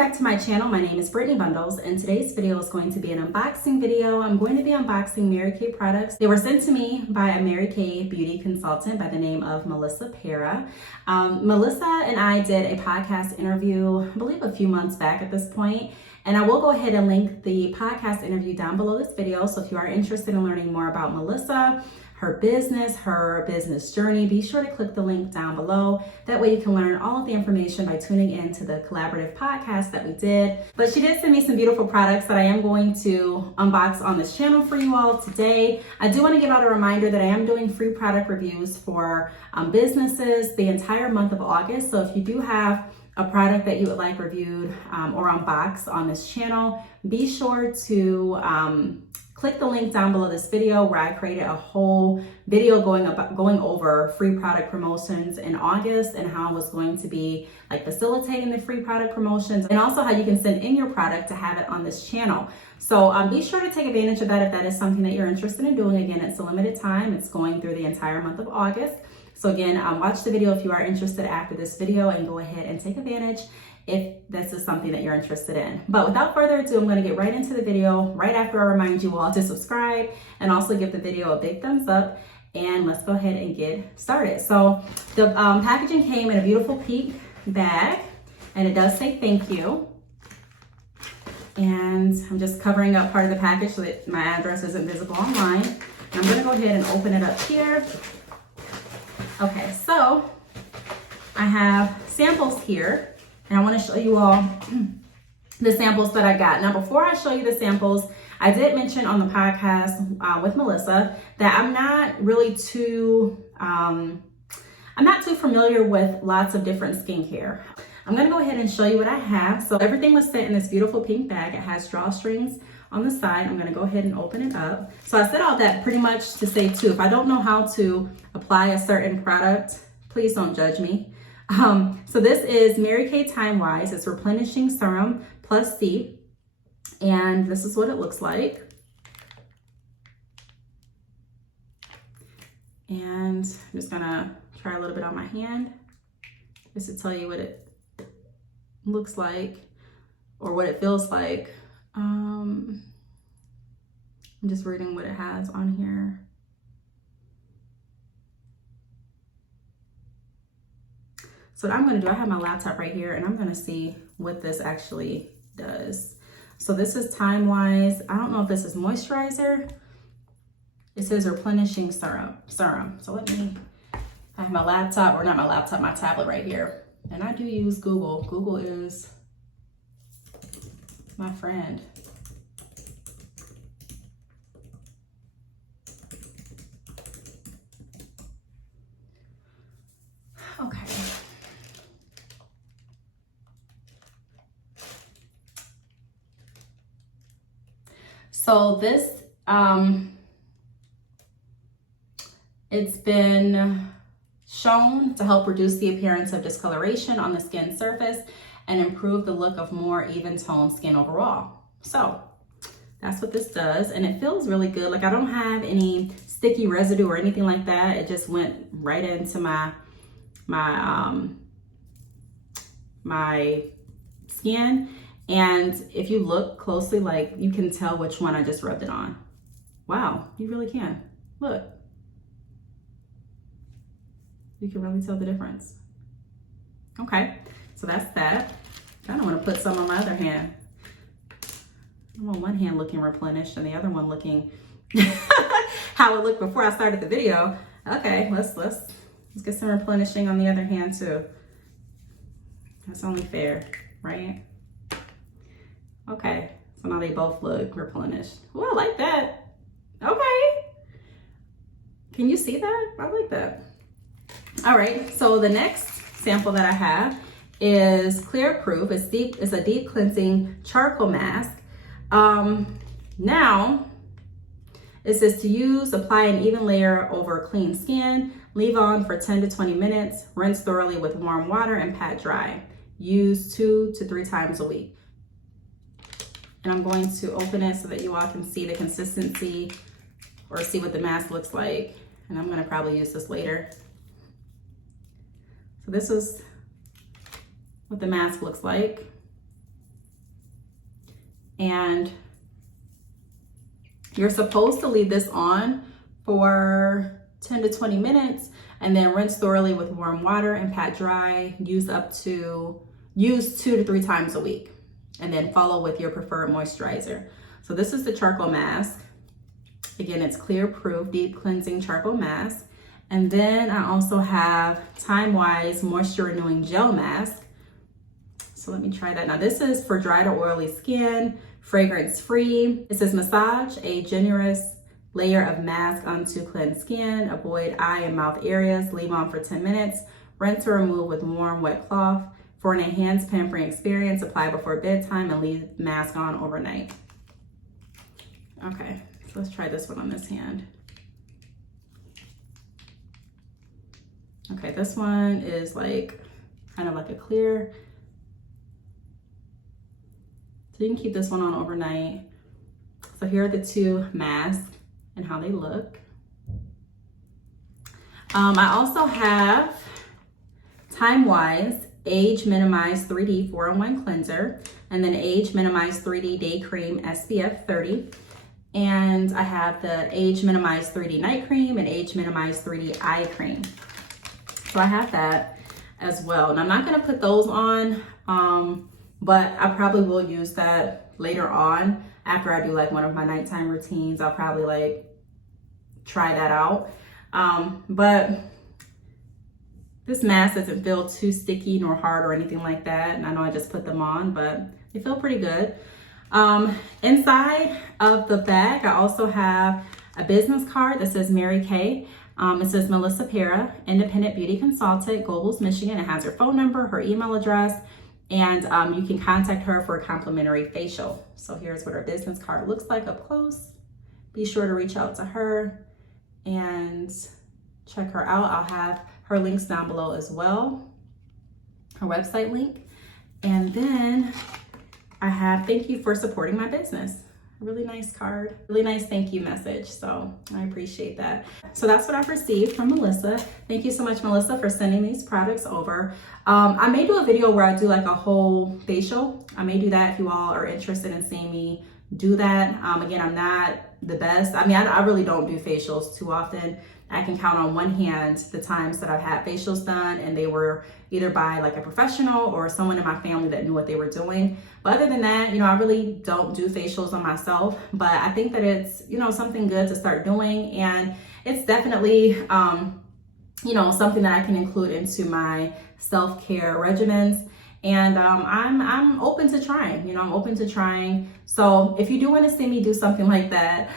back to my channel. My name is Brittney Bundles, and today's video is going to be an unboxing video. I'm going to be unboxing Mary Kay products. They were sent to me by a Mary Kay beauty consultant by the name of Melissa Para. Melissa and I did a podcast interview, I believe a few months back at this point, and I will go ahead and link the podcast interview down below this video. So if you are interested in learning more about Melissa, her business journey, be sure to click the link down below. That way you can learn all of the information by tuning in to the collaborative podcast that we did. But she did send me some beautiful products that I am going to unbox on this channel for you all today. I do want to give out a reminder that I am doing free product reviews for businesses the entire month of August. So if you do have a product that you would like reviewed or unboxed on this channel, be sure to click the link down below this video where I created a whole video going over free product promotions in August and how I was going to be facilitating the free product promotions and also how you can send in your product to have it on this channel. So be sure to take advantage of that if that is something that you're interested in doing. Again, it's a limited time. It's going through the entire month of August. So again, watch the video if you are interested after this video and go ahead and take advantage if this is something that you're interested in. But without further ado, I'm going to get right into the video right after I remind you all to subscribe and also give the video a big thumbs up. And let's go ahead and get started. So the packaging came in a beautiful pink bag, and it does say thank you. And I'm just covering up part of the package so that my address isn't visible online. And I'm going to go ahead and open it up here. Okay, so I have samples here, and I want to show you all the samples that I got. Now, before I show you the samples, I did mention on the podcast with Melissa that I'm not really too, I'm not too familiar with lots of different skincare. I'm gonna go ahead and show you what I have. So everything was sent in this beautiful pink bag. It has drawstrings on the side. I'm gonna go ahead and open it up. So I said all that pretty much to say too, if I don't know how to apply a certain product, please don't judge me. So this is Mary Kay Timewise. It's Replenishing Serum plus C. And this is what it looks like. And I'm just gonna try a little bit on my hand just to tell you what it looks like or what it feels like. I'm just reading what it has on here. So what I'm gonna do, I have my laptop right here and I'm gonna see what this actually does. So this is Timewise. I don't know if this is moisturizer. It says Replenishing Serum. So let me, I have my laptop, or not my laptop, my tablet right here. And I do use Google. Google is my friend. Okay. So this, it's been shown to help reduce the appearance of discoloration on the skin surface and improve the look of more even toned skin overall. So that's what this does, and it feels really good. Like I don't have any sticky residue or anything like that. It just went right into my skin. And if you look closely, like you can tell which one I just rubbed it on. Wow, you really can. Look. You can really tell the difference. Okay, so that's that. I kind of want to put some on my other hand. I want one hand looking replenished and the other one looking how it looked before I started the video. Okay, let's get some replenishing on the other hand too. That's only fair, right? Okay, so now they both look replenished. Oh, I like that. Okay. Can you see that? I like that. All right, so the next sample that I have is Clear Proof. It's a deep cleansing charcoal mask. Now, it says to use, apply an even layer over clean skin, leave on for 10 to 20 minutes, rinse thoroughly with warm water and pat dry. Use 2 to 3 times a week. And I'm going to open it so that you all can see the consistency or see what the mask looks like. And I'm gonna probably use this later. So this is what the mask looks like. And you're supposed to leave this on for 10 to 20 minutes and then rinse thoroughly with warm water and pat dry. Use 2 to 3 times a week, and then follow with your preferred moisturizer. So this is the charcoal mask. Again, it's clear proof, deep cleansing charcoal mask. And then I also have timewise moisture renewing gel mask. So let me try that. Now this is for dry to oily skin, fragrance free. It says massage a generous layer of mask onto cleansed skin, avoid eye and mouth areas, leave on for 10 minutes, rinse or remove with warm wet cloth. For an enhanced pampering experience, apply before bedtime and leave mask on overnight. Okay, so let's try this one on this hand. Okay, this one is like kind of like a clear. So you can keep this one on overnight. So here are the 2 masks and how they look. I also have timewise Age Minimize 3D 4-in-1 cleanser, and then Age Minimize 3D Day Cream SPF 30. And I have the Age Minimize 3D Night Cream and Age Minimize 3D Eye Cream. So I have that as well. And I'm not gonna put those on, but I probably will use that later on after I do like one of my nighttime routines. I'll probably like try that out. But this mask doesn't feel too sticky nor hard or anything like that. And I know I just put them on, but they feel pretty good. Inside of the bag, I also have a business card that says Mary Kay. It says Melissa Pera, independent beauty consultant, Gobles, Michigan. It has her phone number, her email address, and you can contact her for a complimentary facial. So here's what her business card looks like up close. Be sure to reach out to her and check her out. I'll have her links down below as well, her website link. And then I have thank you for supporting my business. A really nice card, really nice thank you message. So I appreciate that. So that's what I've received from Melissa. Thank you so much, Melissa, for sending these products over. I may do a video where I do like a whole facial. I may do that if you all are interested in seeing me do that. Again, I'm not the best. I mean, I really don't do facials too often. I can count on one hand the times that I've had facials done and they were either by like a professional or someone in my family that knew what they were doing. But other than that, I really don't do facials on myself, but I think that it's, something good to start doing. And it's definitely, something that I can include into my self-care regimens. And I'm open to trying, I'm open to trying. So if you do want to see me do something like that,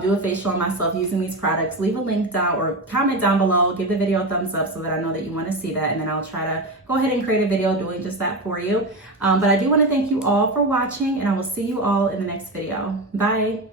do a facial on myself using these products, leave a link down or comment down below, give the video a thumbs up so that I know that you want to see that. And then I'll try to go ahead and create a video doing just that for you. But I do want to thank you all for watching, and I will see you all in the next video. Bye.